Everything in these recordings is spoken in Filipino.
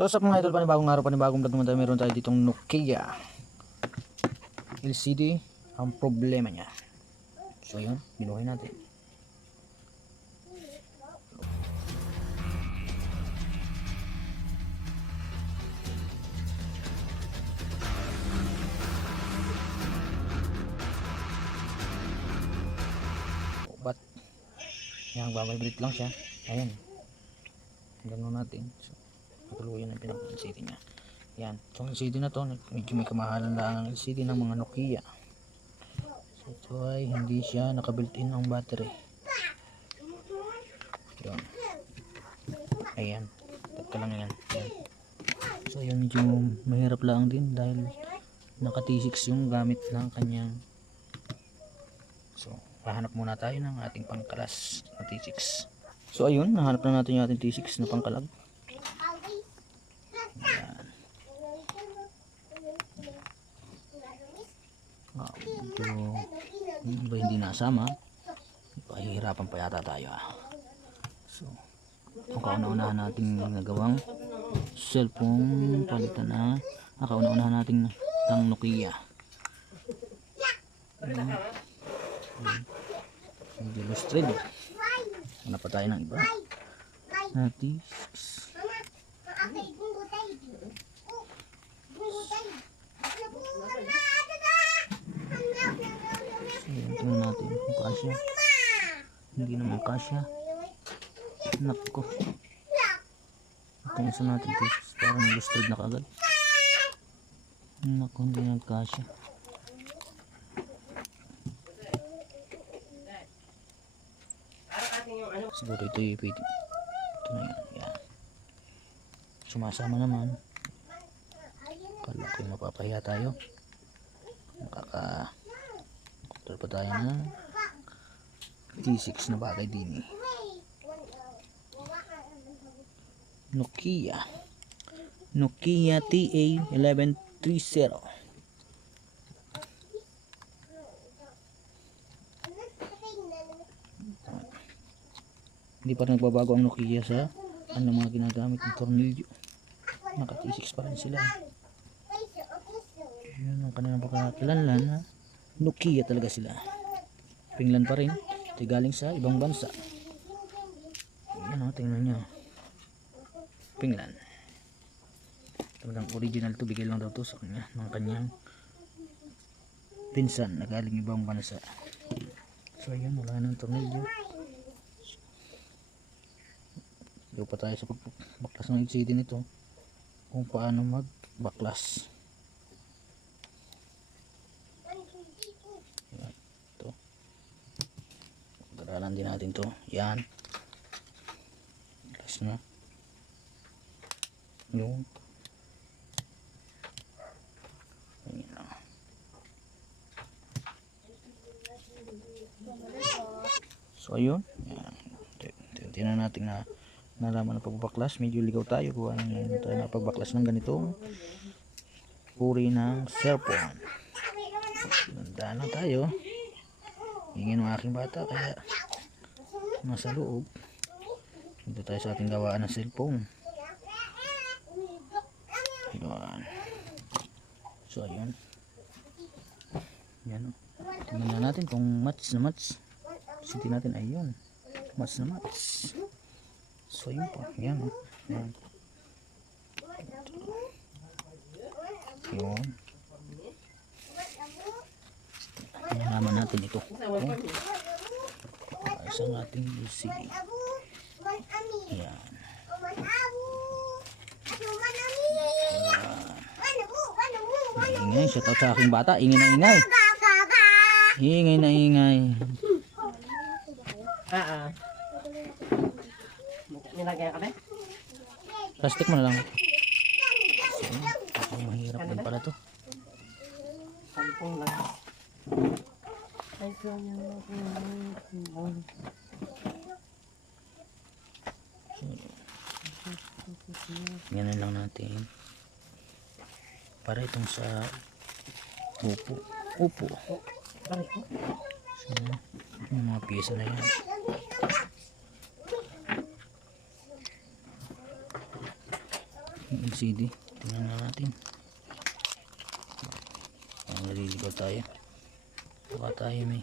So sa mga idol, panibagong araw, panibagong vlog naman tayo. Meron tayo ditong Nokia LCD. Ang problema niya, so yun, binuhay natin. But yan, babibrate lang siya. Ayan, gano'n natin. So matuluyan ang pinaka-LCD niya. Yan, itong LCD na to, medyo may kamahalan lang ang LCD ng mga Nokia. So ito ay hindi siya naka-built-in ang battery. Yun. Ayan, tagka lang yan. Ayan. So yun, medyo mahirap lang din dahil naka T6 yung gamit ng kanyang. So hahanap muna tayo ng ating pangkalas na T6. So ayun, nahanap na natin yung ating T6 na pangkalag. Ayan. Medyo hindi nasama, pahihirapan pa yata tayo. So ang kauna-unahan nating nagawang cellphone palitan na kauna-unahan nating ng Nokia. Medyo lustrade. Hanap pa tayo ng iba na T6. Tingnan natin kung kasya. Hindi naman kasya. Nako, ito isa natin T6, parang lustrade na kagad. Nako, hindi nagkasya. Siguro ito yung pwede. Ito na yan. Sumasama naman. Kala ko mapapahiya tayo. Nakaka-control pa tayo na T6 na bagay din eh. Nokia TA1130. Hindi pa nagbabago ang Nokia sa mga ginagamit ng tornilyo. Naka T6 pa rin sila. Yun ang kanilang pagkakakilanlan na Nokia talaga sila. Pinglan pa rin, ito galing sa ibang bansa. Yan o, tingnan nyo, Pinglan. Talagang original to, bigay lang daw to sa kanya ng kanyang pinsan na galing ibang bansa. So ayan, wala nang tornilyo. Dito pa tayo sa pagbaklas ng LCD nito, kung paano magbaklas. Yan, ito. Pag-aralan din natin to. Yan. Baklas na. Yung. Ayan na. So ayun. Yan. Tingnan natin na nalaman ng pagbaklas. Medyo ligaw tayo kung ano tayo na pagbaklas ng ganitong uri ng cellphone. Nandaan lang tayo. Hingin ng aking bata kaya nasa loob. Dito tayo sa ating gawaan ng cellphone. Ayan. So ayun. Yan o. Tingnan na natin kung match na match. Sinti natin, ayun, match na match. So yun po, yan o. Yan. Yun. Nalaman natin ito. Sa ating LCD. Yan. Ingay, shout out sa aking bata. Ingay na ingay. Ingay na ingay. Nilagyan ka ba? Plastic mo na lang. So, mahirap din pala to. Sampung lang. Ganun lang natin. Para itong sa upo. So, yung mga piyesa na yan. Yung LCD. Tingnan na natin. Naliligaw tayo. Baka tayo may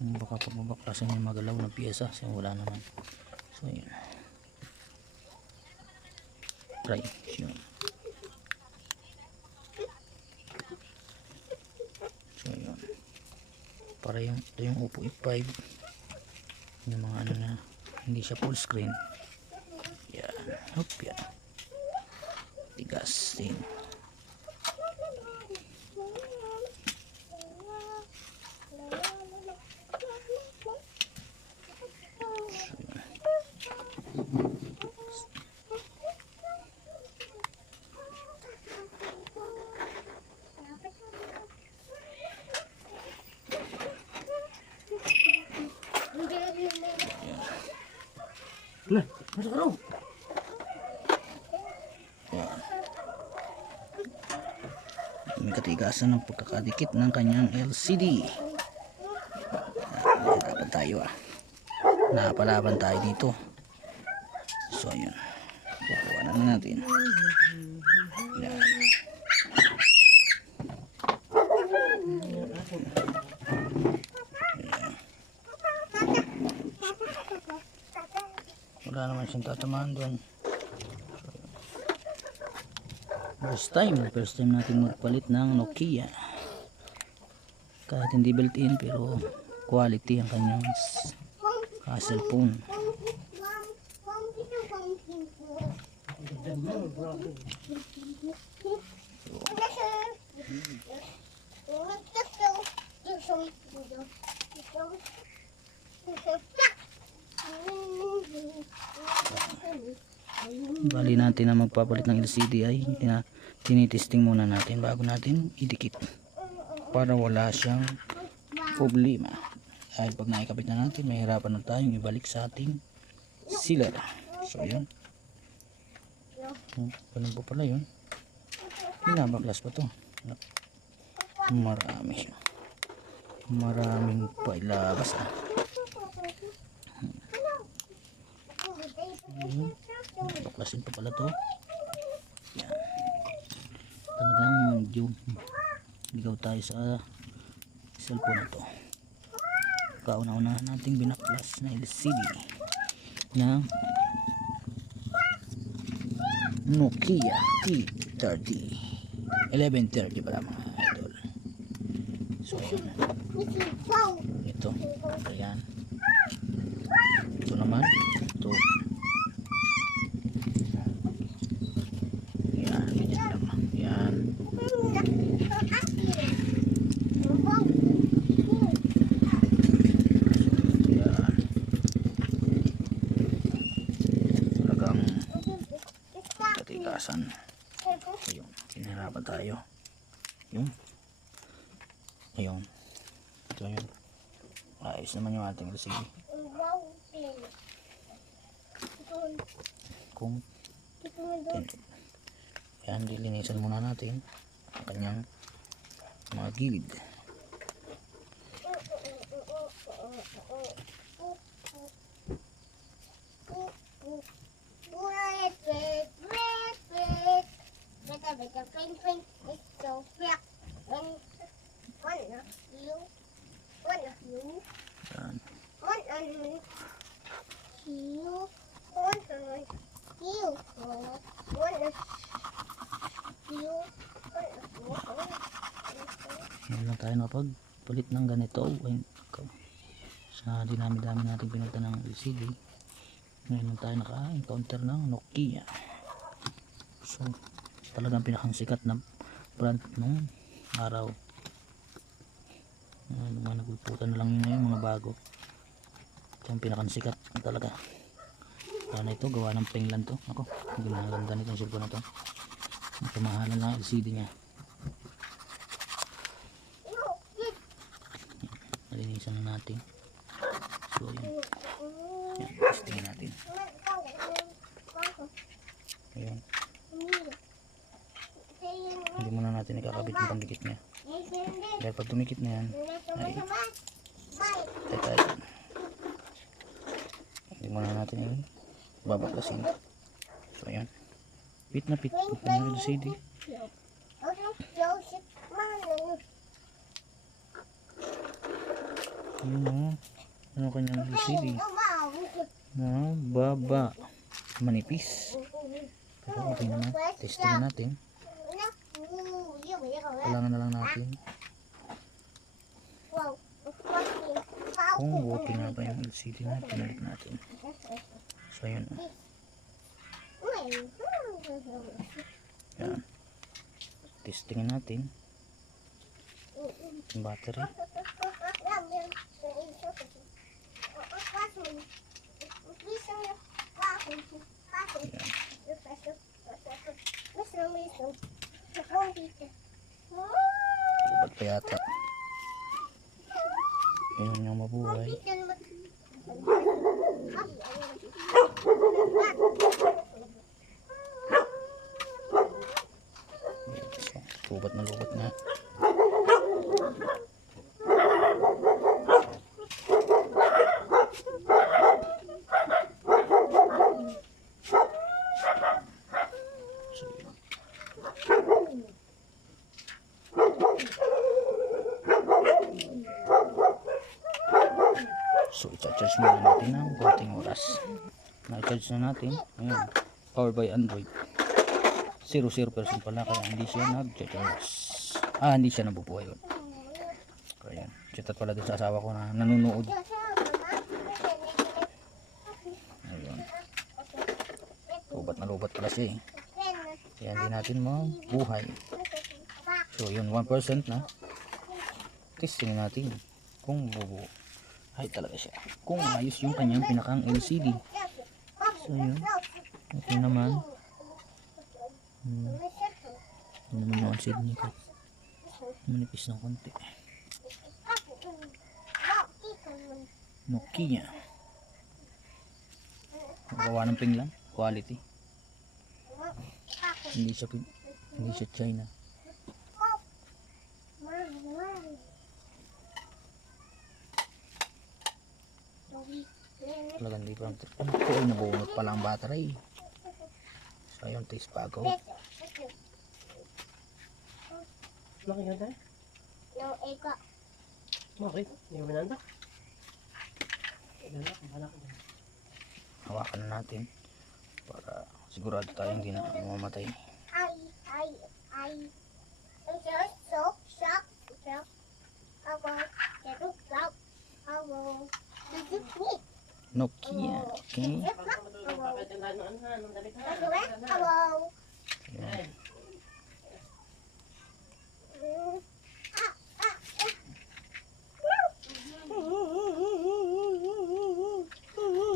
baka pababaklasan yung magalaw na piyesa. So wala naman. So yun. Try. Yun. So yun. Para yung ito yung Oppo F5. Yung mga ano na hindi siya full screen. Yan. Hop yan. Tigas din. Lah, masuk room. May katigasan ng pagkakadikit ng kanyang LCD. Napalaban tayo napalaban tayo dito. So ayun, kukuha na natin. Yan. Wala naman siyang tatamaan doon. First time natin magpalit ng Nokia. Kahit hindi built-in pero quality ang kanyang cellphone. Bali natin na magpapalit ng LCD ay tinitesting muna natin bago natin idikit para wala siyang problema. Dahil pag naikabit na natin, mahirapan na tayong ibalik sa ating sealer. So yun. Ganun po pala yun. Pinabaklas pa to. Marami siya. Maraming pailabas baklasin pa pala to. Yan. Talagang medyo ligaw tayo sa cellphone na to. Kauna-unahan nating binaklas na LCD ng Nokia T30 1130 pala mga idol. So ito ayan, ito naman ito yan, ganyan lang yan. Talagang katigasan. Ayun, kinahirapan tayo. Ayun. Ito yun. Ayos naman yung ating LCD. Kung yan, dilinisan muna natin ang kanyang mga gilid. Ngayon lang tayo nakapagpalit ng ganito. Sa dinami-dami natin pinunta ng LCD, ngayon lang tayo naka-encounter ng Nokia. So talagang pinakang sikat na brand nung araw. Mga nagpuputan na lang yun ngayon, mga bago. Ito yung pinakang sikat talaga. Sana ito gawa ng Finland to. Ako, ginaganda nitong cellphone na to. Kamahalan lang LCD nya. Malinisan na natin. So yun. Yan, testingin natin. Ayun. Hindi muna natin ikakabit yung pandikit nya. Dahil pag tumikit na yan ay tayo. Hindi muna natin yun babaklasin. So ayan, pit na yung LCD. Yun o, ano kanyang LCD na baba, manipis, pero okay naman. Testing natin, kailangan na lang natin kung working na ba yung LCD na pinalit natin. So ayun o, yan, testingin natin yung battery. Ba't pa yata yun yung mabuhay. So, lubat na lubat na. So i-charge muna natin ng konting oras. Na-charge na natin. Ayan, powered by Android. 00% pala, kaya hindi siya nag-charge. Hindi siya nabubuhay yun. Ayan, chat pala din sa asawa ko na nanonood. Ayan, lubat na lubat pala siya eh. Kaya hindi natin mabuhay. So yun, 1% na. Testing natin kung bubuo ay talaga siya, kung ayos yung kanyang pinakang LCD. So yun, okay naman. Ano naman yung LCD niya, manipis ng konti. Nokia, magawa ng pinglan, quality. Hindi siya China. Talagang di pa ay nabunot pa lang battery. So ayun, taste bago. Bakit ka tayo? Bakit? Hindi mo minanda? Hawakan na natin para sigurado tayo hindi na mamamatay. Nokia, okay. Ayan.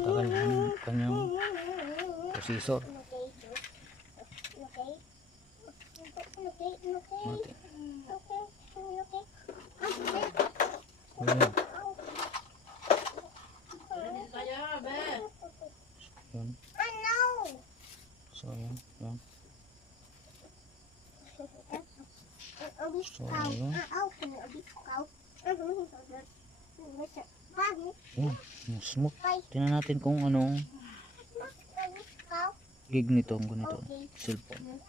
Tagal ng kanyang processor. Natin. Ayan. Yun. So ayan, yan. So ayan. Yan, yung smooth. Tingnan natin kung anong gig nitong ganito cellphone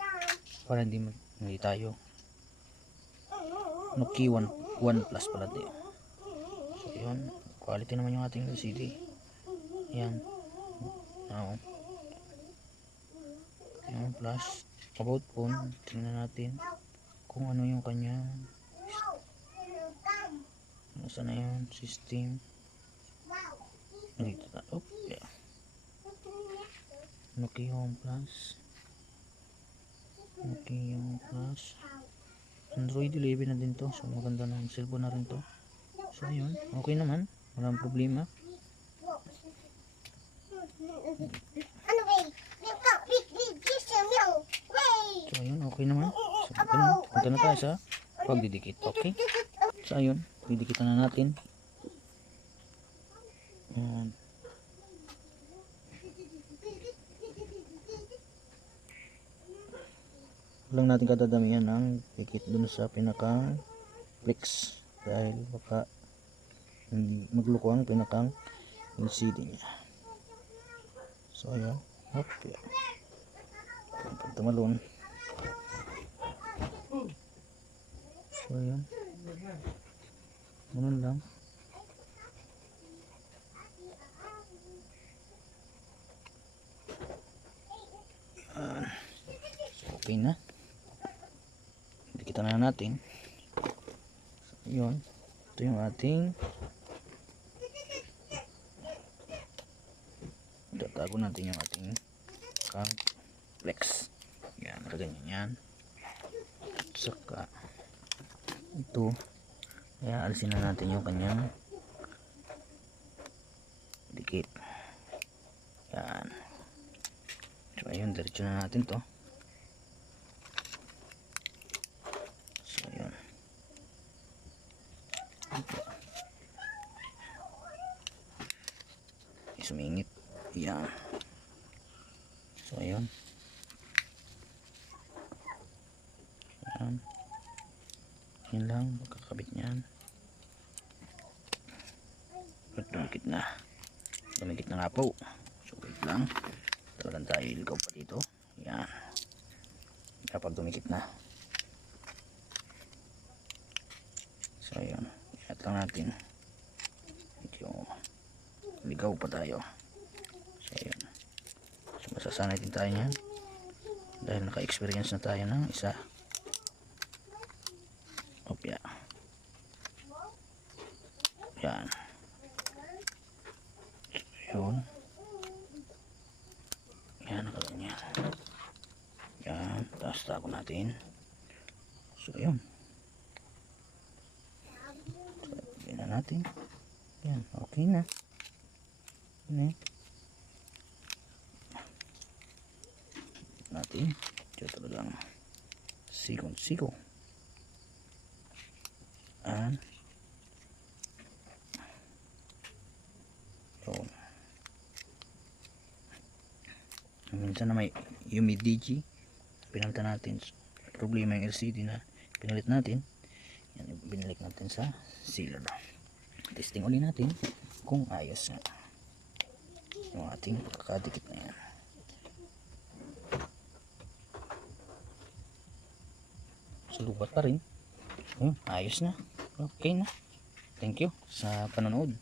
para hindi tayo. Nokia 1 Plus pala tayo. So yun, quality naman yung ating LCD. Yan. Yung plus about phone, tingnan natin kung ano yung kanya, nasa na yung system dito. Yeah. Nokia 1 Plus, Nokia 1 Plus, Android 11 na din to. So maganda ng cellphone na rin to. So ayun, okay naman, walang problema. So ayun, okay naman. So punta na tayo sa pagdidikit. Okay, so ayun, didikitan na natin. Ayan. Lang natin kadadamihan ng dikit dun sa pinakang flex dahil baka hindi magluko ang pinakang LCD niya. So ayan, Okay. Tumalon. So, ayan. Ganun lang. Ayan. So, okay na. Dikitan na natin. So, yun. Ito yung ating tatago natin yung ating flex. Yan, nakaganyan yan. Saka ito, kaya alisin na natin yung kanyang dikit. Yan. So ayun, diretso na natin to. So ayun. Sumingit. Yan. So ayun. Yan. Yan lang, magkakabit niyan. At dumikit na. Dumikit na nga po. So wait lang. Ito lang tayo, iligaw pa dito. Yan. Kapag dumikit na. So ayun. Iat lang natin. Medyo ligaw pa tayo. So ayun. So masasanay din tayo niyan. Dahil naka-experience na tayo ng isa. Opya. Yan. Yun. Yan, nakaganyan. Yan, tapos tago natin. So yun. So, yan na natin. Yan, okay na. Yan eh. Natin. Ito talagang sikong-siko. Yan. Yun. Minsan na may humidity pinalitan natin. Problema yung LCD na pinalit natin. Yan, binalik natin sa sealer. Testing uli natin kung ayos na yung ating kakadikit na yan. Sulubat pa rin. Ayos na. Okay na. Thank you sa panonood.